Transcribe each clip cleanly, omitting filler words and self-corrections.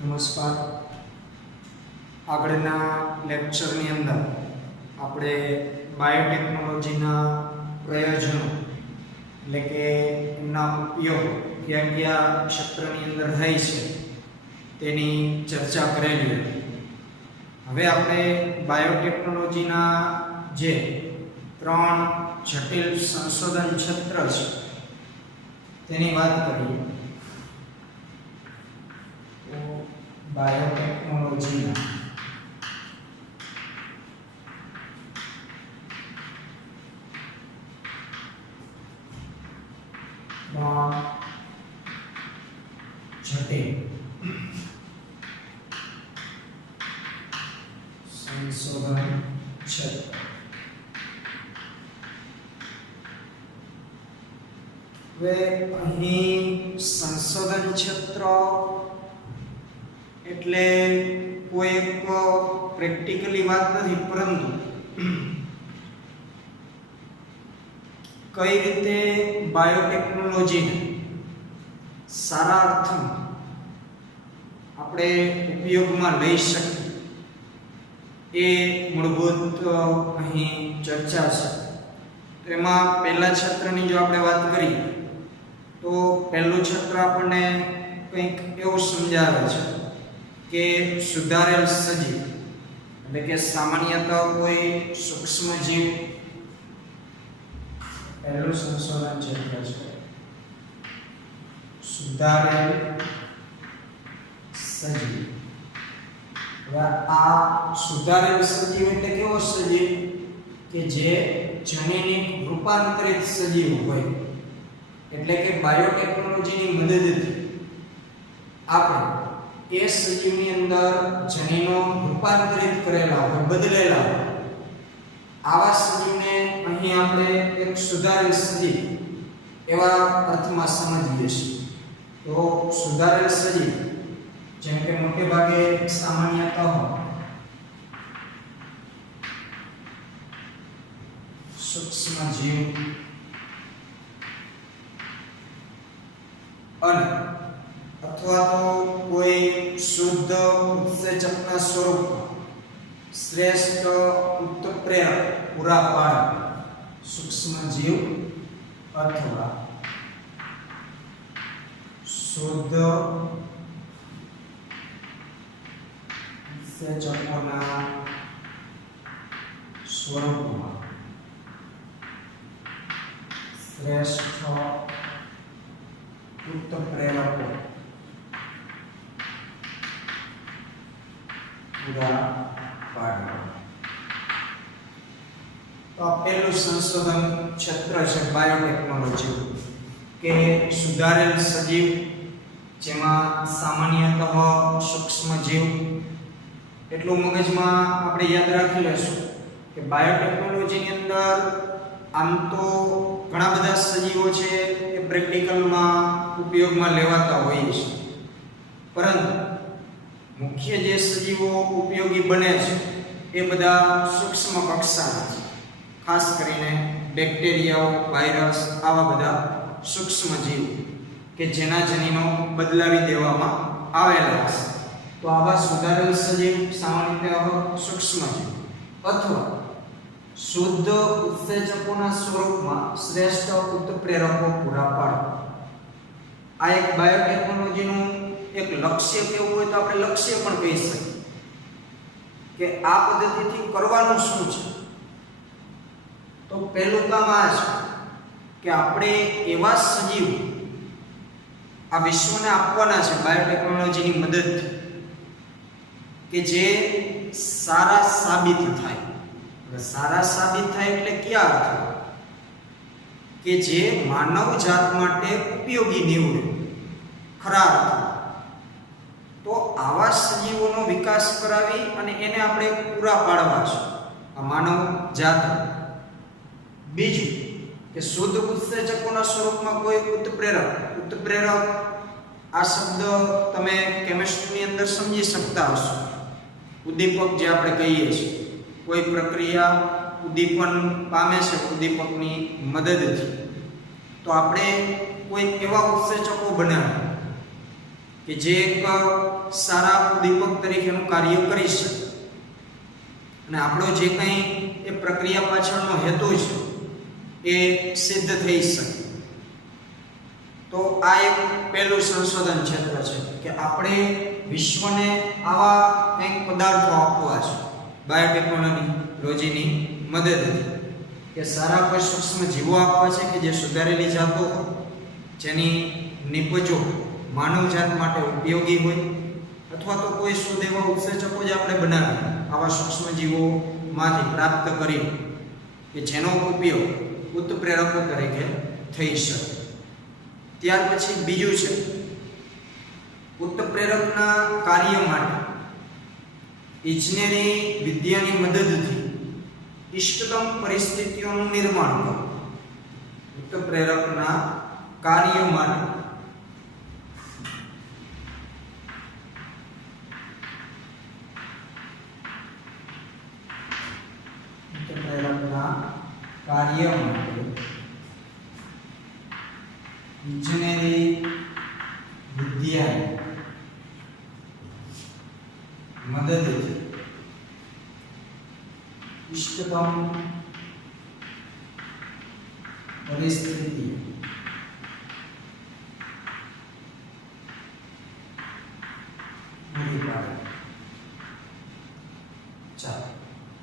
નમસ્કાર. આગળના લેક્ચરની અંદર આપણે બાયોટેકનોલોજીના પ્રયોજનો એટલે કે એમના ઉપયોગ કયા કયા ક્ષેત્રની અંદર થાય છે તેની ચર્ચા કરેલી હતી. હવે આપણે બાયોટેકનોલોજીના જે 3 જટિલ સંશોધન ક્ષેત્ર છે તેની વાત કરીએ. બાયોટેકનોલોજીના જટિલ સંશોધન ક્ષેત્ર. હવે અહીં સંશોધન ક્ષેત્ર એટલે કોઈ એક પ્રેક્ટિકલી વાત નથી, પરંતુ કઈ રીતે બાયોટેકનોલોજીને સારા અર્થમાં આપણે ઉપયોગમાં લઈ શકીએ એ મૂળભૂત અહીં ચર્ચા છે. એમાં પહેલા ક્ષેત્રની જો આપણે વાત કરીએ તો પહેલું ક્ષેત્ર આપણને કંઈક એવું સમજાવે છે કે સુધારેલ સજીવ એટલે કે સામાન્યતઃ કોઈ સૂક્ષ્મ જીવ પહેલું સંશોધન ક્ષેત્ર છે. સુધારેલ સજીવ. હવે આ સુધારેલ સજીવ એટલે કેવો સજીવ કે જે જનીનિક રૂપાંતરિત સજીવ હોય, એટલે કે બાયોટેકનોલોજીની મદદથી આપણે એ સજીવની અંદર જનીનો રૂપાંતરિત કરેલા હોય, બદલેલા હોય, આવા સજીવને અહીં આપણે એક સુધારેલ સજીવ એવા અર્થમાં સમજીએ છીએ. તો સુધારેલ સજીવ જેમ કે મોટે ભાગે સામાન્યતઃ સૂક્ષ્મ જીવ અને અથવા તો કોઈ શુદ્ધ ઉત્સેચકના સ્વરૂપમાં શ્રેષ્ઠ ઉત્પ્રેરક પૂરા પાડે સૂક્ષ્મ જીવ અથવા શુદ્ધ ઉત્સેચકોના સ્વરૂપમાં શ્રેષ્ઠ ઉત્પ્રેરકો પૂરા પાડવા. તો આ પહેલું સંશોધન ક્ષેત્ર છે બાયોટેકનોલોજી કે સુધારેલ સજીવ, જેમાં સામાન્યતઃ સૂક્ષ્મ જીવ. એટલું મગજમાં આપણે યાદ રાખી લેશું કે બાયોટેકનોલોજીની અંદર આમ તો ઘણા બધા સજીવો છે એ પ્રેક્ટિકલમાં ઉપયોગમાં લેવાતા હોય છે, પરંતુ મુખ્ય જે સજીવો ઉપયોગી બને છે એ બધા સૂક્ષ્મ કક્ષાના છે. ખાસ કરીને બેક્ટેરિયાઓ, વાયરસ, આવા બધા સૂક્ષ્મ જીવ કે જેના જનીનો બદલાવી દેવામાં આવેલા છે. તો આવા સુધારેલ સજીવ સામાન્યતઃ સૂક્ષ્મ જીવ અથવા શુદ્ધ ઉત્સેચકોના સ્વરૂપમાં શ્રેષ્ઠ ઉત્પ્રેરકો પૂરા પાડે. આ એક બાયોટેકનોલોજીનું એક લક્ષ્ય કેવું હોય તો આપણે લક્ષ્ય પણ કહી શકીએ કે આ પદ્ધતિથી કરવાનું શું છે. તો પહેલું કામ આ છે કે આપણે એવા સજીવ આ વિશ્વને આપવાના છે બાયોટેકનોલોજીની મદદથી કે જે સારા સાબિત થાય. સારા સાબિત થાય એટલે કયા અર્થ કે જે માનવ જાત માટે ઉપયોગી નીવડે, ખરા અર્થ. તો આવા સજીવોનો વિકાસ કરાવી અને એને આપણે પૂરા પાડવા છે આ માનવ જાત. બીજું કે શુદ્ધ ઉત્સેચકોના સ્વરૂપમાં કોઈ ઉત્પ્રેરક આ શબ્દ તમે કેમિસ્ટ્રીની અંદર સમજી શકતા હશો. ઉદ્દીપક જે આપણે કહીએ છીએ, કોઈ પ્રક્રિયા ઉદ્દીપન પામે છે ઉદ્દીપકની મદદથી, તો આપણે કોઈ એવા ઉત્સેચકો બનાવે કે જે એક સારા ઉદ્દીપક તરીકેનું કાર્ય કરી શકે અને આપણો જે કંઈ એ પ્રક્રિયા પાછળનો હેતુ છે એ સિદ્ધ થઈ શકે. તો આ એક પહેલું સંશોધન ક્ષેત્ર છે કે આપણે વિશ્વને આવા કંઈક પદાર્થો આપવા છે બાયોટેકનોલોજીની મદદથી, કે સારા કોઈ સૂક્ષ્મ જીવો આપવા છે કે જે સુધારેલી જાતો જેની નિપજો માનવજાત માટે ઉપયોગી હોય, અથવા તો કોઈ શુદ્ધ એવા ઉત્સેચકો જ આપણે બનાવીએ આવા સૂક્ષ્મ જીવોમાંથી પ્રાપ્ત કરી કે જેનો ઉપયોગ ઉત્પ્રેરકો તરીકે થઈ શકે. ત્યાર પછી બીજું છે ઉત્પ્રેરકના કાર્ય માટે ઇજનેરી વિદ્યાની મદદથી ઇષ્ટતમ પરિસ્થિતિઓનું નિર્માણ કરો. ઉત્પ્રેરકના કાર્ય માટે ઇજનેરી વિદ્યાની મદદથી ઇષ્ટતમ પરિસ્થિતિ પૂરી પાડે. ચાલો,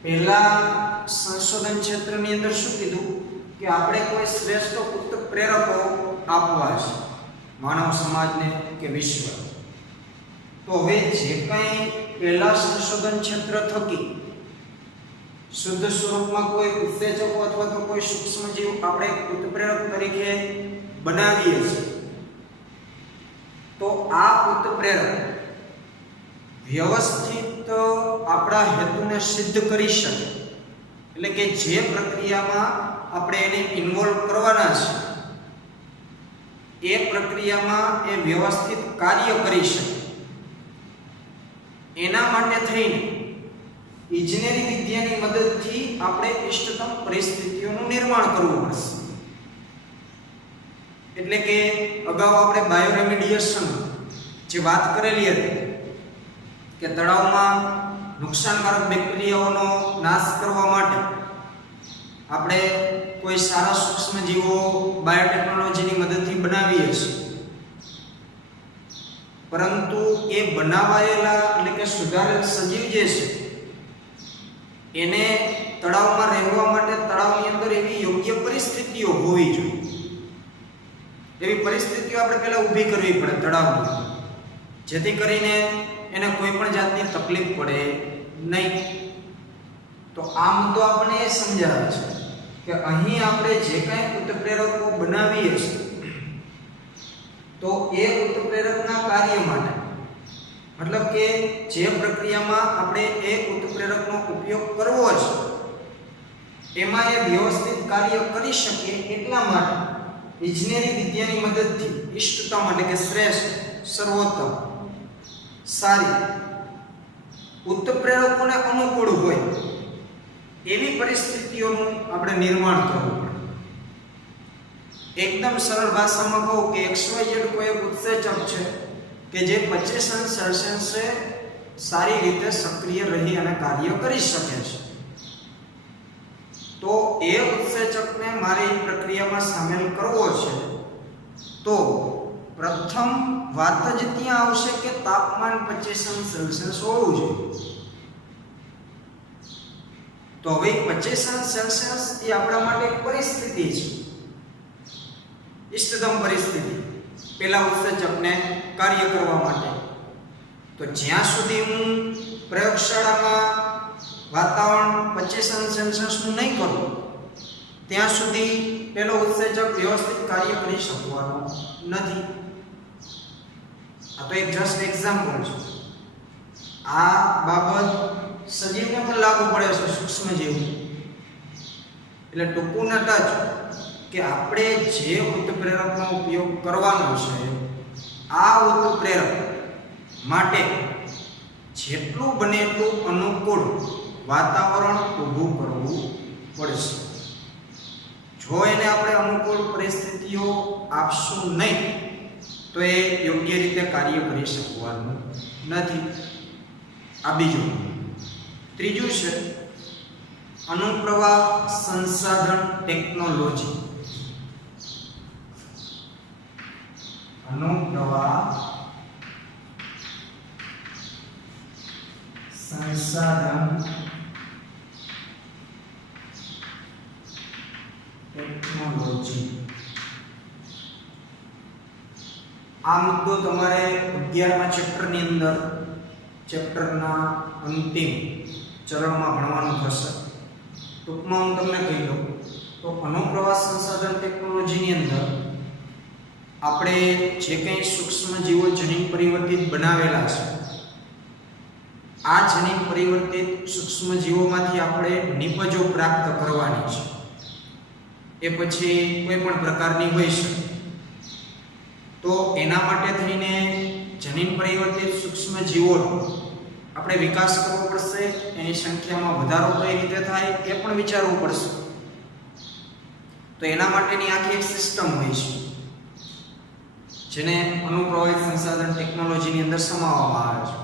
પહેલા સંશોધન ક્ષેત્રની અંદર શું કીધું કે આપણે કોઈ શ્રેષ્ઠ ઉત્પ્રેરકો આપવા છે માનવ સમાજને કે વિશ્વ. તો હવે જે કંઈ પહેલા સંશોધન ક્ષેત્ર થકી શુદ્ધ સ્વરૂપમાં કોઈ ઉત્સેચકો અથવા તો કોઈ સૂક્ષ્મ જીવ આપણે ઉત્પ્રેરક તરીકે બનાવીએ છીએ, તો આ ઉત્પ્રેરક વ્યવસ્થિત આપણા હેતુને સિદ્ધ કરી શકે, એટલે કે જે પ્રક્રિયામાં આપણે એને ઇન્વોલ્વ કરવાના છે એ પ્રક્રિયામાં એ વ્યવસ્થિત કાર્ય કરી શકે. એના માટે થઈને ઇજનેરી વિદ્યાની મદદથી આપણે ઇષ્ટતમ પરિસ્થિતિઓનું નિર્માણ કરવું પડશે. એટલે કે અગાઉ આપણે બાયોરેમિડિયેશન જે વાત કરેલી હતી કે તળાવમાં નુકસાનકારક બેક્ટેરિયાઓનો નાશ કરવા માટે આપણે કોઈ સારા સૂક્ષ્મ જીવો બાયોટેકનોલોજીની મદદથી બનાવીએ છીએ, પરંતુ એ બનાવાયેલા એટલે કે સુધારેલ સજીવ જે છે એને તળાવમાં રહેવા માટે તળાવની અંદર એવી યોગ્ય પરિસ્થિતિઓ હોવી જોઈએ. એવી પરિસ્થિતિઓ આપણે પહેલા ઊભી કરવી પડે તળાવની, જેથી કરીને એને કોઈ પણ જાતની તકલીફ પડે નહીં. તો આ મુદ્દો આપણને એ સમજાવે છે કે અહીં આપણે જે કંઈ ઉત્પ્રેરકો બનાવીએ છીએ તો એ ઉત્પ્રેરકના કાર્ય માટે, મતલબ કે જે પ્રક્રિયામાં આપણે એ ઉત્પ્રેરકનો ઉપયોગ કરવો છે એમાં એ વ્યવસ્થિત કાર્ય કરી શકે એટલા માટે ઇજનેરી વિદ્યાની મદદથી ઇષ્ટતમ એટલે કે શ્રેષ્ઠ, સર્વોત્તમ, સારી, ઉત્પ્રેરકોને અનુકૂળ હોય એવી પરિસ્થિતિઓનું આપણે નિર્માણ કરવું પડે. એકદમ સરળ ભાષામાં કહું કે XYZ કોઈ એક ઉત્સેચક છે કે જે 25 સેલ્સિયસે સારી રીતે સક્રિય રહી અને કાર્ય કરી શકે છે. તો એ ઉત્સેચકને મારી પ્રક્રિયામાં સામેલ કરવો છે તો પ્રથમ વાત જ ત્યાં આવશે કે તાપમાન 25 સેલ્સિયસ હોવું જોઈએ. તો હવે 25 સેલ્સિયસ એ આપણા માટે એક પરિસ્થિતિ છે, ઇષ્ટતમ પરિસ્થિતિ પેલા ઉત્સેચકને કાર્ય કરવા માટે. તો જ્યાં સુધી હું પ્રયોગશાળામાં વાતાવરણ 25 સેલ્સિયસનું નહીં કરું ત્યાં સુધી પેલો ઉત્સેચક વ્યવસ્થિત કાર્ય કરી શકવાનો નથી. આ તો એક જસ્ટ એક્ઝામ્પલ છે. આ બાબત સજીવને પણ લાગુ પડે છે, સૂક્ષ્મ જીવ. એટલે ટૂંકું ન ટચ કે આપણે જે ઉત્પ્રેરકનો ઉપયોગ કરવાનો છે આ ઉત્પ્રેરક માટે જેટલું બને એટલું અનુકૂળ વાતાવરણ ઊભું કરવું પડશે. જો એને આપણે અનુકૂળ પરિસ્થિતિઓ આપશું નહીં તો તો એ યોગ્ય રીતે કાર્ય કરી શકવાનું નથી. આ બીજું. ત્રીજું છે અનુપ્રવાહ સંસાધન ટેકનોલોજી. અનુપ્રવાહ સંસાધન ટેકનોલોજી. આ મુદ્દો તમારે 11મા ચેપ્ટરની અંદર ચેપ્ટરના અંતિમ ચરણમાં ભણવાનું થશે. ટૂંકમાં હું તમને કહી દઉં તો અનુપ્રવાહ સંસાધન ટેકનોલોજીની અંદર આપણે જે કંઈ સૂક્ષ્મ જીવો જનીન પરિવર્તિત બનાવેલા છે, આ જનીન પરિવર્તિત સૂક્ષ્મ જીવોમાંથી આપણે નિપજો પ્રાપ્ત કરવાની છે. એ પછી કોઈ પણ પ્રકારની હોઈ શકે. તો એના માટે થઈને જનીન પરિવર્તિત સૂક્ષ્મ જીવોનો આપણે વિકાસ કરવો પડશે. એની સંખ્યામાં વધારો કઈ રીતે થાય એ પણ વિચારવું પડશે. તો એના માટેની આખી એક સિસ્ટમ હોય છે જેને અનુપ્રવાહિત સંસાધન ટેકનોલોજીની અંદર સમાવવામાં આવે છે.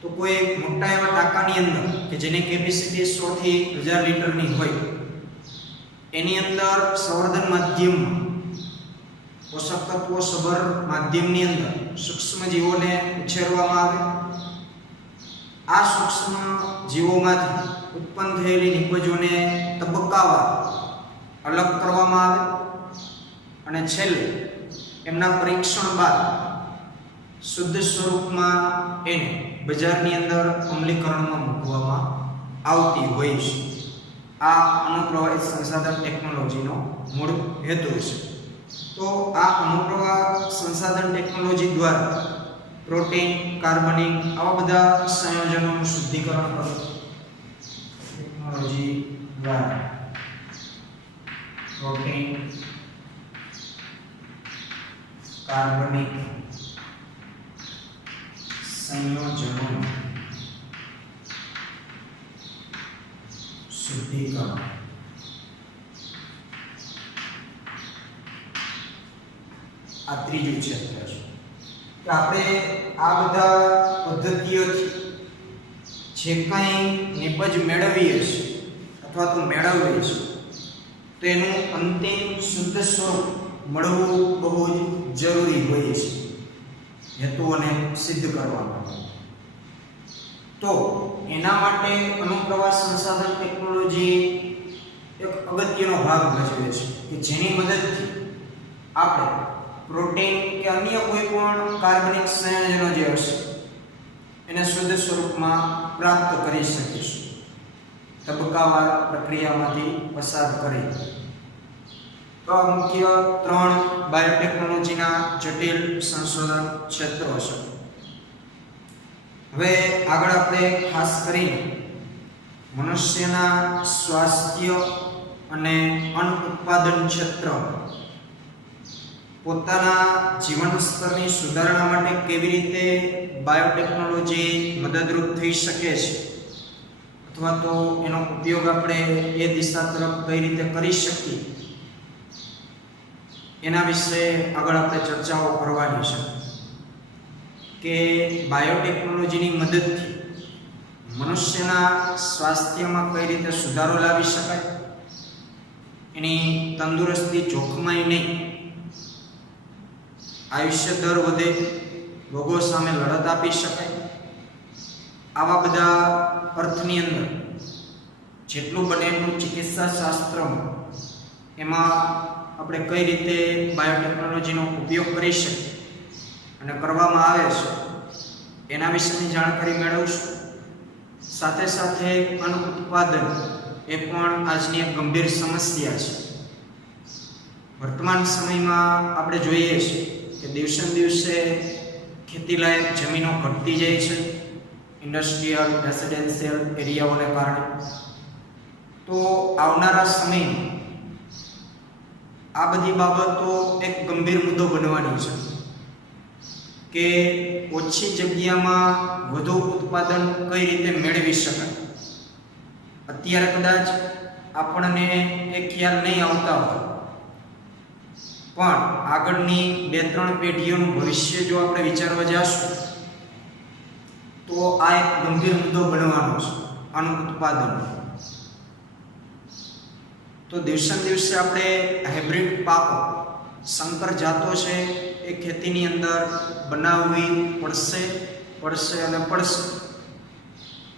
તો કોઈ મોટા એવા ટાંકાની અંદર કે જેની કેપેસિટી 100 થી 1000 લીટરની હોય, એની અંદર સંવર્ધન માધ્યમમાં પોષક તત્વો સભર માધ્યમની અંદર સૂક્ષ્મ જીવોને ઉછેરવામાં આવે. આ સૂક્ષ્મ જીવોમાંથી ઉત્પન્ન થયેલી નિપજોને તબક્કાવાર અલગ કરવામાં આવે અને છેલ્લે એમના પરીક્ષણ બાદ શુદ્ધ સ્વરૂપમાં એને બજારની અંદર અમલીકરણમાં મૂકવામાં આવતી હોય છે. આ અનુપ્રવાહિત સંસાધન ટેકનોલોજીનો મૂળ હેતુ છે. તો આ અનુપ્રવાહ સંસાધન ટેકનોલોજી દ્વારા પ્રોટીન, કાર્બનિક આવા બધા સંયોજનોનું શુદ્ધિકરણ કરો ટેકનોલોજી દ્વારા પ્રોટીન, કાર્બનિક સંયોજનોનું શુદ્ધિકરણ. આ ત્રીજું ક્ષેત્ર છે કે આપણે આ બધા પદ્ધતિઓથી જે કંઈ નિપજ મેળવીએ છીએ અથવા તો મેળવીએ છીએ તેનું અંતિમ શુદ્ધ સ્વરૂપ મળવું બહુ જ જરૂરી હોય છે હેતુઓને સિદ્ધ કરવા માટે. તો એના માટે અનુપ્રવાહ સંસાધન ટેકનોલોજી એક અગત્યનો ભાગ ભજવે છે કે જેની મદદથી આપણે પ્રોટીન કે અન્ય કોઈ પણ કાર્બનિક સંયોજનો જે હશે એને શુદ્ધ સ્વરૂપમાં પ્રાપ્ત કરી શકીશું તબક્કાવાર પ્રક્રિયામાંથી પસાર કરી. તો આ મુખ્ય 3 બાયોટેકનોલોજીના જટિલ સંશોધન ક્ષેત્રો છે. હવે આગળ આપણે ખાસ કરીને મનુષ્યના સ્વાસ્થ્ય અને અન્ન ઉત્પાદન ક્ષેત્ર પોતાના જીવન સ્તરની સુધારણા માટે કેવી રીતે બાયોટેકનોલોજી મદદરૂપ થઈ શકે છે અથવા તો એનો ઉપયોગ આપણે એ દિશા તરફ કઈ રીતે કરી શકીએ એના વિશે આગળ આપણે ચર્ચાઓ કરવાની છે કે બાયોટેકનોલોજીની મદદથી મનુષ્યના સ્વાસ્થ્યમાં કઈ રીતે સુધારો લાવી શકાય, એની તંદુરસ્તી જોખમાય નહીં, આયુષ્ય દર વધે, રોગો સામે લડત આપી શકાય. આવા બધા અર્થની અંદર જેટલું બને એટલું ચિકિત્સા શાસ્ત્રમાં એમાં આપણે કઈ રીતે બાયોટેકનોલોજીનો ઉપયોગ કરી શકીએ અને કરવામાં આવે છે એના વિશેની જાણકારી મેળવશું. સાથે સાથે અન્ન ઉત્પાદન એ પણ આજની એક ગંભીર સમસ્યા છે. વર્તમાન સમયમાં આપણે જોઈએ છીએ કે દિવસે ને દિવસે ખેતીલાયક જમીનો ઘટતી જાય છે ઇન્ડસ્ટ્રીયલ રેસિડેન્શિયલ એરિયાઓને કારણે. તો આવનારા સમયમાં આ બધી બાબતો એક ગંભીર મુદ્દો બનવાની છે કે ઓછી જગ્યામાં વધુ ઉત્પાદન કઈ રીતે મેળવી શકાય. અત્યારે કદાચ આપણને એ ખ્યાલ નહીં આવતા હોય પણ આગળની 2-3 પેઢીઓનું ભવિષ્ય જો આપણે વિચારવા જાશું તો આ એક ગંભીર મુદ્દો બનવાનો છે આનું ઉત્પાદન. તો દિવસે દિવસે આપણે હાઇબ્રિડ પાકો, સંકર જાતો છે એ ખેતીની અંદર બનાવવી પડશે અને પડશે.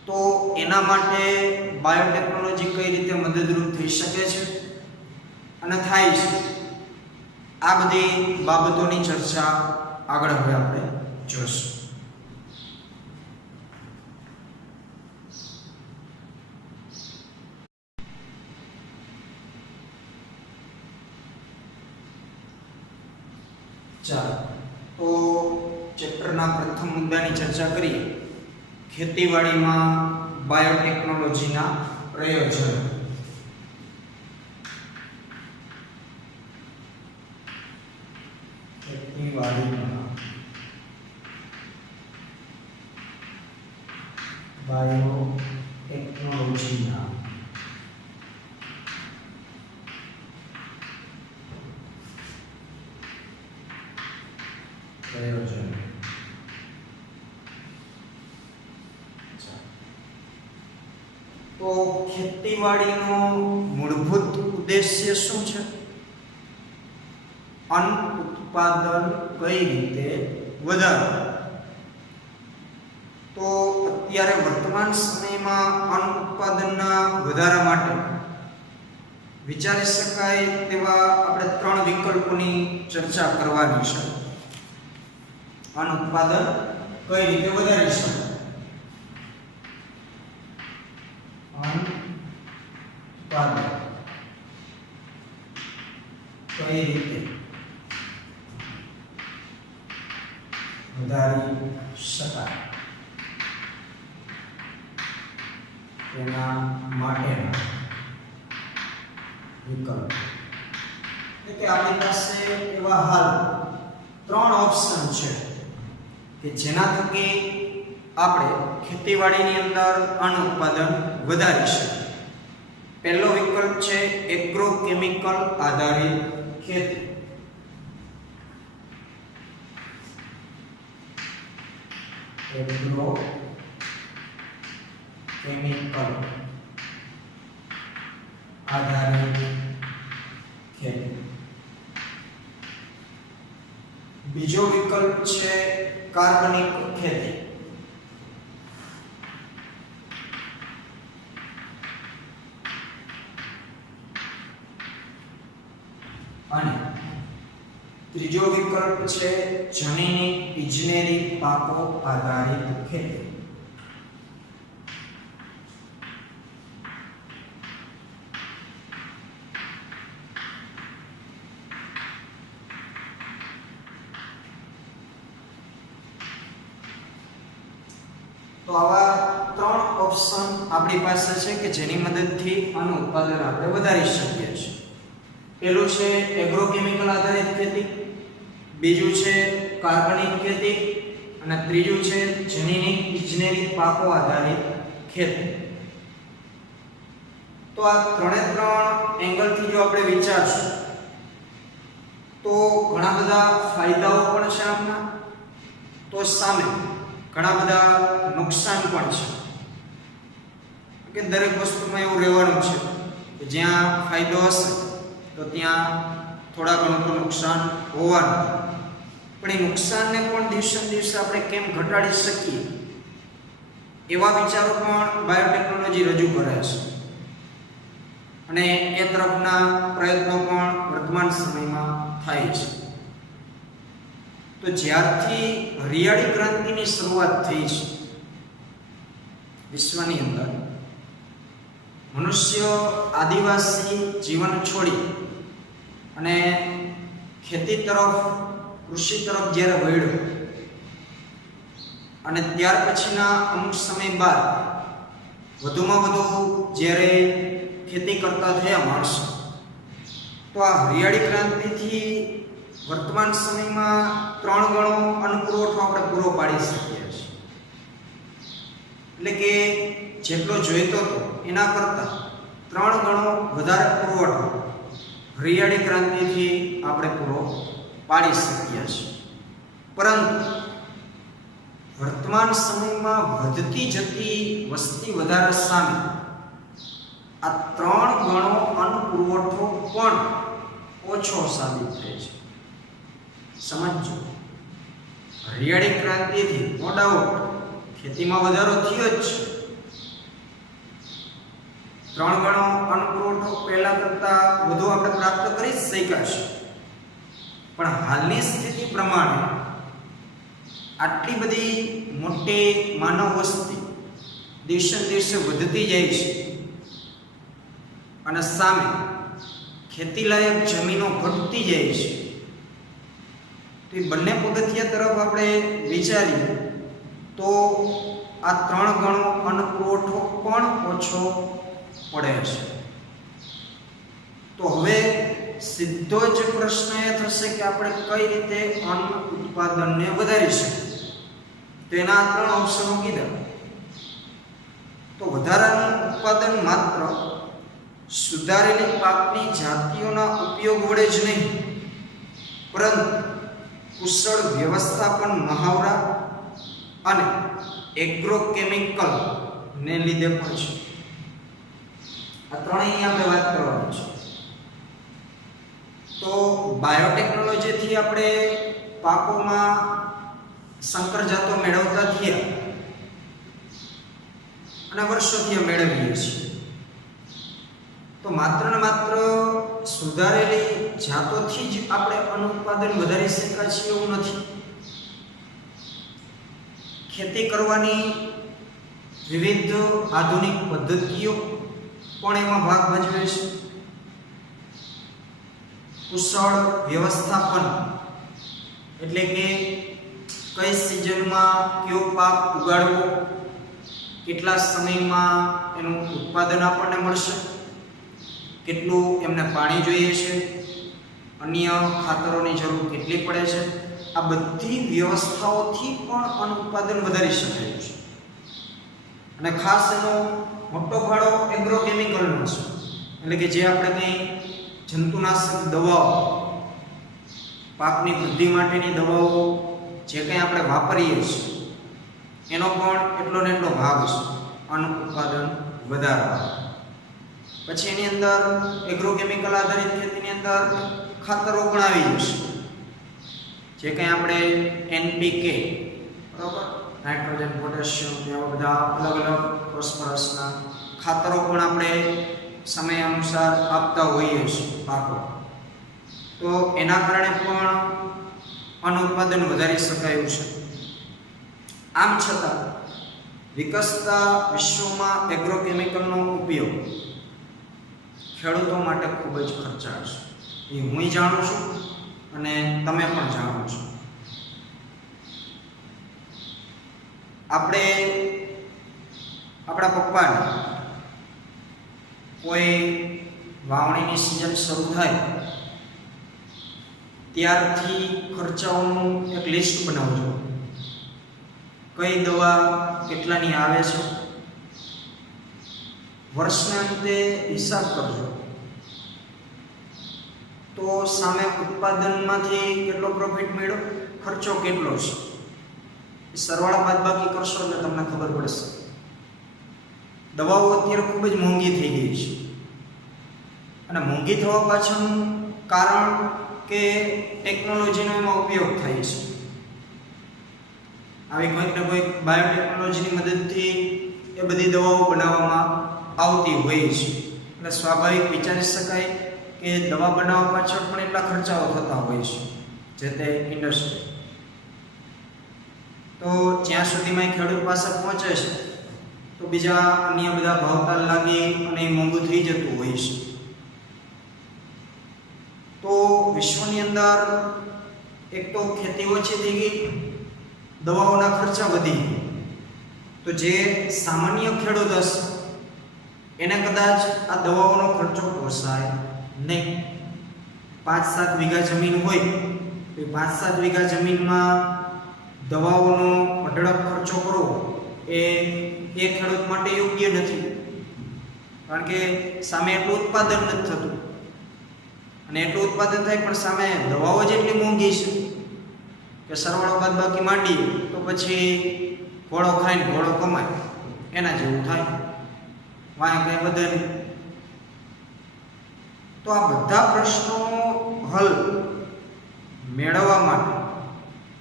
તો એના માટે બાયોટેકનોલોજી કઈ રીતે મદદરૂપ થઈ શકે છે અને થાય છે, આ બધી બાબતોની ચર્ચા આગળ હવે આપણે જોઈશું. ચાલો તો ચેપ્ટરના પ્રથમ મુદ્દાની ચર્ચા કરીએ. ખેતીવાડીમાં બાયોટેકનોલોજીના પ્રયોજનો. ખેતીવાડીમાં બાયોટેકનોલોજીના પ્રયોજનો. તો ખેતીવાડીનો મૂળભૂત ઉદ્દેશ્ય શું છે? અન્ન ઉત્પાદન કઈ રીતે વધારવું. તો અત્યારે વર્તમાન સમયમાં અન્ન ઉત્પાદનના વધારા માટે વિચારી શકાય તેવા આપણે 3 વિકલ્પોની ચર્ચા કરવાની છે. અન્ન ઉત્પાદન કઈ રીતે વધારી શકાય? અન્ન ઉત્પાદન કઈ રીતે વધારી શકાય તેના માટેના વિકલ્પ. એટલે આપણી પાસે એવા હાલ 3 ઓપ્શન છે કે જેના થકી આપણે ખેતીવાડીની અંદર અન્ન ઉત્પાદન વધારી શકીએ. પહેલો વિકલ્પ છે એગ્રોકેમિકલ આધારિત ખેતી. એગ્રોકેમિકલ આધારિત ખેતી. બીજો વિકલ્પ છે કાર્બનિક ખેતી. અને ત્રીજો વિકલ્પ છે જમીની ઇજનેરી પાકો આધારિત ખેતી. તો આવા 3 ઓપ્શન આપણી પાસે છે કે જેની મદદથી આનું ઉત્પાદન આપણે વધારી શકીએ છીએ. પહેલું છે એગ્રોકેમિકલ આધારિત ખેતી, બીજું છે કાર્બનિક ખેતી અને ત્રીજું છે જનીનિક ઇજનેરી પાકો આધારિત ખેતી. તો આ 3 એંગલથી જો આપણે વિચારશું તો ઘણા બધા ફાયદાઓ પણ છે આપના, તો સામે ઘણા બધા નુકસાન પણ છે. કે દરેક વસ્તુમાં એવું રહેવાનું છે કે જ્યાં ફાયદો હશે તો ત્યાં થોડા ઘણું તો નુકસાન હોવાનું. પણ એ નુકસાનને પણ દિવસે દિવસે આપણે કેમ ઘટાડી શકીએ એવા વિચારો પણ બાયોટેકનોલોજી રજૂ કરે છે અને એ તરફના પ્રયત્નો પણ વર્તમાન સમયમાં થાય છે. તો જ્યારથી હરિયાળી ક્રાંતિની શરૂઆત થઈ છે વિશ્વની અંદર, મનુષ્ય આદિવાસી જીવન છોડી અને ખેતી તરફ, કૃષિ તરફ જ્યારે વળ્યો અને ત્યાર પછીના અમુક સમય બાદ વધુમાં વધુ જ્યારે ખેતી કરતા થયા માણસો, તો આ હરિયાળી ક્રાંતિથી વર્તમાન સમયમાં 3 ગણો અન્ન પુરવઠો આપણે પૂરો પાડી શકીએ છીએ. એટલે કે જેટલો જોઈતો હતો એના કરતાં 3 ગણો વધારે પુરવઠો હરિયાળી ક્રાંતિથી આપણે પૂરો પાડી શકીએ છીએ, પરંતુ વર્તમાન સમયમાં વધતી જતી વસ્તી વધારા સામે આ 3 ગણો અન્ન પુરવઠો પણ ઓછો સાબિત થાય છે. સમજો, હરિયાળી ક્રાંતિથી નો ડાઉટ ખેતીમાં વધારો થયો જ છે. 3 ગણો અન્ન પુરવઠો પહેલા કરતા વધુ આપણે પ્રાપ્ત કરી શક્યા છે, પણ હાલની સ્થિતિ પ્રમાણે આટલી બધી મોટી માનવ વસ્તી દિવસે દિવસે વધતી જાય છે અને સામે ખેતીલાયક જમીનો ઘટતી જાય છે. તો એ બંને પગથિયા તરફ આપણે વિચારીએ તો આ 3 ગણો અન્ન પુરવઠો પણ ઓછો પડે છે. તો હવે સીધો જ પ્રશ્ન એ થશે કે આપણે કઈ રીતે અન્ન ઉત્પાદનને વધારી શકીએ. તેના 3 ઓપ્શનો કીધા. તો વધારાનું ઉત્પાદન માત્ર સુધારેલી પાકની જાતિઓના ઉપયોગ વડે જ નહીં, પરંતુ કુશળ વ્યવસ્થાપન મહાવરા અને એગ્રોકેમિકલ ને લીધે પણ છે. આ ત્રણેય આપણે વાત કરવાની છે. તો બાયોટેકનોલોજીથી આપણે પાકોમાં સંકર જાતો મેળવતા થયા અને વર્ષોથી મેળવીએ છીએ. તો માત્ર ને માત્ર સુધારેલી જાતોથી જ આપણે અન્ન ઉત્પાદન વધારી શકાય છે એવું નથી. ખેતી કરવાની વિવિધ આધુનિક પદ્ધતિઓ પણ એમાં ભાગ ભજવે છે. કુશળ વ્યવસ્થાપન એટલે કે કઈ સિઝનમાં કયો પાક ઉગાડવો, કેટલા સમયમાં એનું ઉત્પાદન આપણને મળશે, કેટલું એમને પાણી જોઈએ છે, અન્ય ખાતરોની જરૂર કેટલી પડે છે, આ બધી વ્યવસ્થાઓથી પણ અન્ન ઉત્પાદન વધારી શકાય છે. અને ખાસ એનો મોટો ફાળો એગ્રોકેમિકલનો છે. એટલે કે જે આપણે કંઈ જંતુનાશક દવાઓ, પાકની વૃદ્ધિ માટેની દવાઓ જે કંઈ આપણે વાપરીએ છીએ એનો પણ એટલો ને એટલો ભાગ છે અન્ન ઉત્પાદન વધારવા. પછી એની અંદર એગ્રોકેમિકલ આધારિત ખેતીની અંદર ખાતરો પણ આવી જશે. જે કંઈ આપણે NPK, બરાબર, નાઇટ્રોજન, પોટેશિયમ, એવા બધા અલગ અલગ ફોસ્ફરસના ખાતરો પણ આપણે સમય અનુસાર આપતા હોઈએ છીએ પાકો. તો એના કારણે પણ અન્ન ઉત્પાદન વધારી શકાયું છે. આમ છતાં વિકસતા વિશ્વમાં એગ્રોકેમિકલનો ઉપયોગ ખેડૂતો માટે ખૂબ જ ખર્ચાળ છે. એ હું જાણું છું અને તમે પણ જાણો છો. આપણે આપણા પપ્પાને કોઈ વાવણીની સિઝન શરૂ થાય ત્યારથી ખર્ચાઓનું એક લિસ્ટ બનાવજો. કઈ દવા કેટલાની આવે છે, વર્ષના અંતે હિસાબ કરજો. તો સામે ઉત્પાદનમાંથી કેટલો પ્રોફિટ મળ્યો, ખર્ચો કેટલો છે, એ સરવાળા બાદબાકી કરશો એટલે તમને ખબર પડશે. દવાઓ અત્યારે ખૂબ જ મોંઘી થઈ ગઈ છે અને મોંઘી થવા પાછળનું કારણ કે ટેકનોલોજીનો એમાં ઉપયોગ થાય છે. આવી કોઈક ને કોઈક બાયોટેકનોલોજીની મદદથી એ બધી દવાઓ બનાવવામાં આવતી હોય છે. એટલે સ્વાભાવિક વિચારી શકાય કે દવા બનાવવા પાછળ પણ એટલા ખર્ચાઓ થતા હોય છે જે તે ઇન્ડસ્ટ્રી. તો જ્યાં સુધીમાં ખેડૂત પાસે પહોંચે છે તો બીજા અન્ય બધા ભાવતાલ લાગી અને મોંઘું થઈ જતું હોય છે. તો વિશ્વની અંદર એક તો ખેતી ઓછી થઈ ગઈ, દવાઓના ખર્ચા વધી ગયા. તો જે સામાન્ય ખેડૂત હશે એને કદાચ આ દવાઓનો ખર્ચો પોસાય નહીં. 5-7 વીઘા જમીન હોય તો 5-7 વીઘા જમીનમાં દવાઓનો અઢળક ખર્ચો કરવો એ ખેડૂત માટે યોગ્ય નથી, કારણ કે સામે એટલું ઉત્પાદન નથી થતું અને એટલું ઉત્પાદન થાય પણ સામે દવાઓ જ એટલી મોંઘી છે કે સરવાળો બાદબાકી માંડીએ તો પછી ઘોડો ખાઈને ઘોડો કમાય એના જેવું થાય, વાંય કંઈ વધે નહીં. તો આ બધા પ્રશ્નો હલ મેળવવા માટે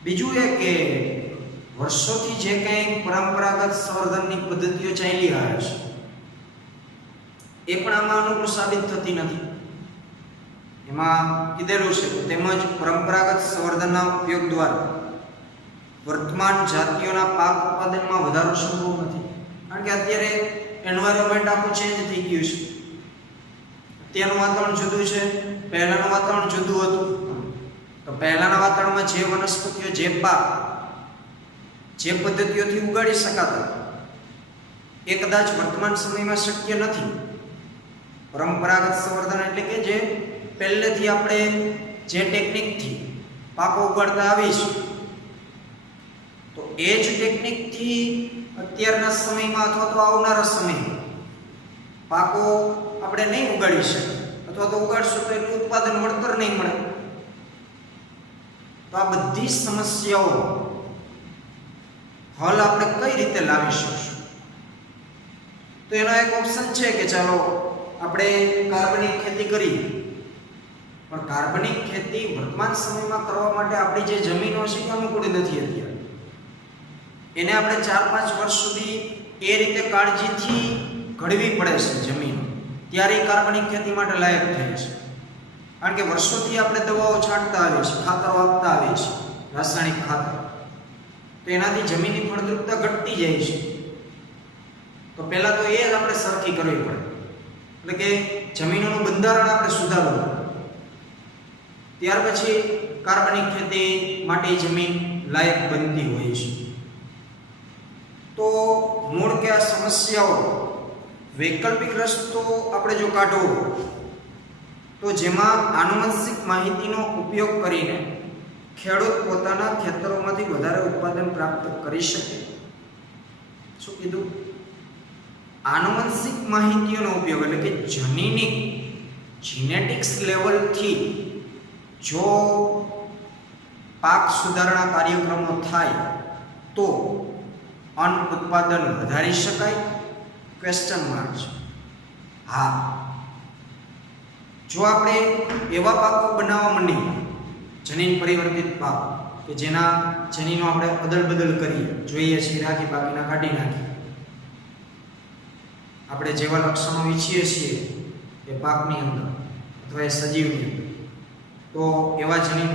બીજું એ કે વર્ષોથી જે કંઈ પરંપરાગત સંવર્ધનની પદ્ધતિઓ ચાલી આવે છે એ પણ આમાં અનુકૂળ સાબિત થતી નથી. એમાં કીધેલું છે કે તેમજ પરંપરાગત સંવર્ધનના ઉપયોગ દ્વારા વર્તમાન જાતિઓના પાક ઉત્પાદનમાં વધારો સંભવ નથી. કારણ કે અત્યારે એન્વાયરમેન્ટ આખું ચેન્જ થઈ ગયું છે. અત્યારનું વાતાવરણ જુદું છે, પહેલાંનું વાતાવરણ જુદું હતું. તો પહેલાંના વાતાવરણમાં જે વનસ્પતિઓ, જે પાક, જે પદ્ધતિઓથી ઉગાડી શકાતા એ કદાચ વર્તમાન સમયમાં શક્ય નથી. પરંપરાગત સંવર્ધન એટલે કે જે પહેલેથી આપણે જે ટેકનિકથી પાકો ઉગાડતા આવી છે તો એ જ ટેકનિકથી અત્યારના સમયમાં અથવા તો આવનારા સમયમાં પાકો આપણે નહીં ઉગાડી શકીએ અથવા તો ઉગાડશું તો એટલું ઉત્પાદન વળતર નહીં મળે. તો આ બધી સમસ્યાઓ હલ આપણે કઈ રીતે લાવી શકશું? તો એનો એક ઓપ્શન છે કે ચાલો આપણે કાર્બનિક ખેતી કરીએ. પણ કાર્બનિક ખેતી વર્તમાન સમયમાં કરવા માટે આપણી જે જમીનો છે એ અનુકૂળ નથી અત્યારે. એને આપણે 4-5 વર્ષ સુધી એ રીતે કાળજીથી ઘડવી પડે છે જમીન, ત્યારે કાર્બનિક ખેતી માટે લાયક થાય છે. કારણ કે વર્ષોથી આપણે દવાઓ છાંટતા આવીએ છીએ, ખાતરો આપતા આવીએ છીએ, રાસાયણિક ખાતર. તો એનાથી જમીનની ફળદ્રુપતા ઘટતી જાય છે. તો પહેલાં તો એ જ આપણે સરખી કરવી પડે, એટલે કે જમીનોનું બંધારણ આપણે સુધારવું પડે. ત્યાર પછી કાર્બનિક ખેતી માટે જમીન લાયક બનતી હોય છે. તો મૂળ કે આ સમસ્યાઓ વૈકલ્પિક રસ્તો આપણે જો કાઢવો તો જેમાં આનુવંશિક માહિતીનો ઉપયોગ કરીને ખેડૂત પોતાના ખેતરોમાંથી વધારે ઉત્પાદન પ્રાપ્ત કરી શકે. શું કીધું? આનુવંશિક માહિતીનો ઉપયોગ એટલે કે જનીનિક જીનેટિક્સ લેવલથી જો પાક સુધારણા કાર્યક્રમો થાય તો અન્ન ઉત્પાદન વધારી શકાય? ક્વેશ્ચન માર્ક છે. હા, જો આપણે એવા પાકો બનાવવા માંડીએ, જનીન પરિવર્તિત પાક કે જેના જનીનો આપણે અદલ બદલ કરીએ, જોઈએ છીએ રાખી બાકીના કાઢી નાખીએ, આપણે જેવા લક્ષણો ઈચ્છીએ છીએ એ પાકની અંદર અથવા એ સજીવની અંદર, તો એવા જનીન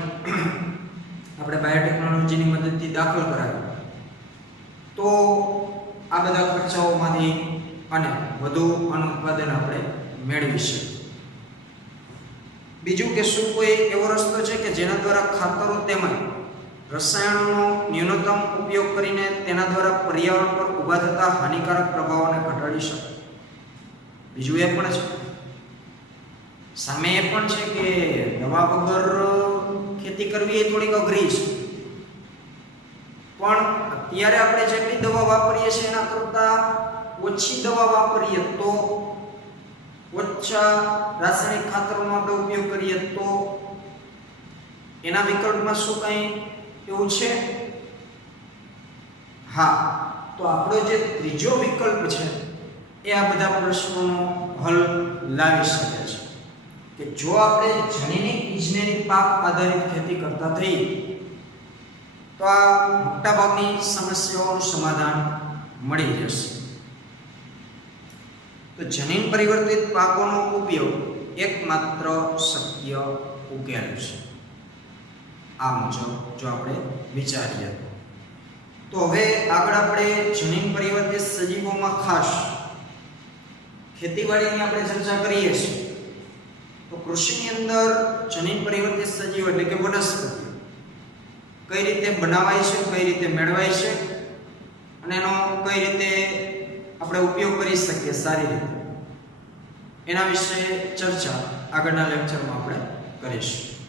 આપણે બાયોટેકનોલોજીની મદદથી દાખલ કરાવીએ તો આ બધા ખર્ચાઓમાંથી અને વધુ અન્ન ઉત્પાદન આપણે મેળવી શકીએ. બીજું કે શું કોઈ એવો રસ્તો છે કે જેના દ્વારા ખાતરો તેમજ રસાયણોનો ન્યૂનતમ ઉપયોગ કરીને તેના દ્વારા પર્યાવરણ પર ઊભા થતા હાનિકારક પ્રભાવોને ઘટાડી શકે? બીજું એ પણ છે, સામે એ પણ છે કે દવા વગર ખેતી કરવી એ થોડીક અઘરી છે. પણ અત્યારે આપણે જેટલી દવા વાપરીએ છીએ એના કરતાં ઓછી દવા વાપરીએ તો, ઓછા રાસાયણિક ખાતરોનો આપણે ઉપયોગ કરીએ તો એના વિકલ્પમાં શું કંઈ એવું છે? હા, તો આપણો જે ત્રીજો વિકલ્પ છે એ આ બધા પ્રશ્નોનો હલ લાવી શકે છે કે જો આપણે જનીનિક ઇજનેરી પાક આધારિત ખેતી કરતા થઈએ તો આ મોટાભાગની સમસ્યાઓનું સમાધાન મળી જશે. તો જનીન પરિવર્તિત પાકોનો ઉપયોગ એકમાત્ર શક્ય ઉકેલ છે આ મુજબ જો આપણે વિચારીએ તો. હવે આગળ આપણે જનીન પરિવર્તિત સજીવોમાં ખાસ ખેતીવાડીની આપણે ચર્ચા કરીએ છીએ. તો કૃષિની અંદર જનીન પરિવર્તિત સજીવ એટલે કે વનસ્પતિ કઈ રીતે બનાવાય છે, કઈ રીતે મેળવાય છે અને એનો કઈ રીતે આપણે ઉપયોગ કરી શકીએ સારી રીતે, એના વિશે ચર્ચા આગળના લેક્ચરમાં આપણે કરીશું.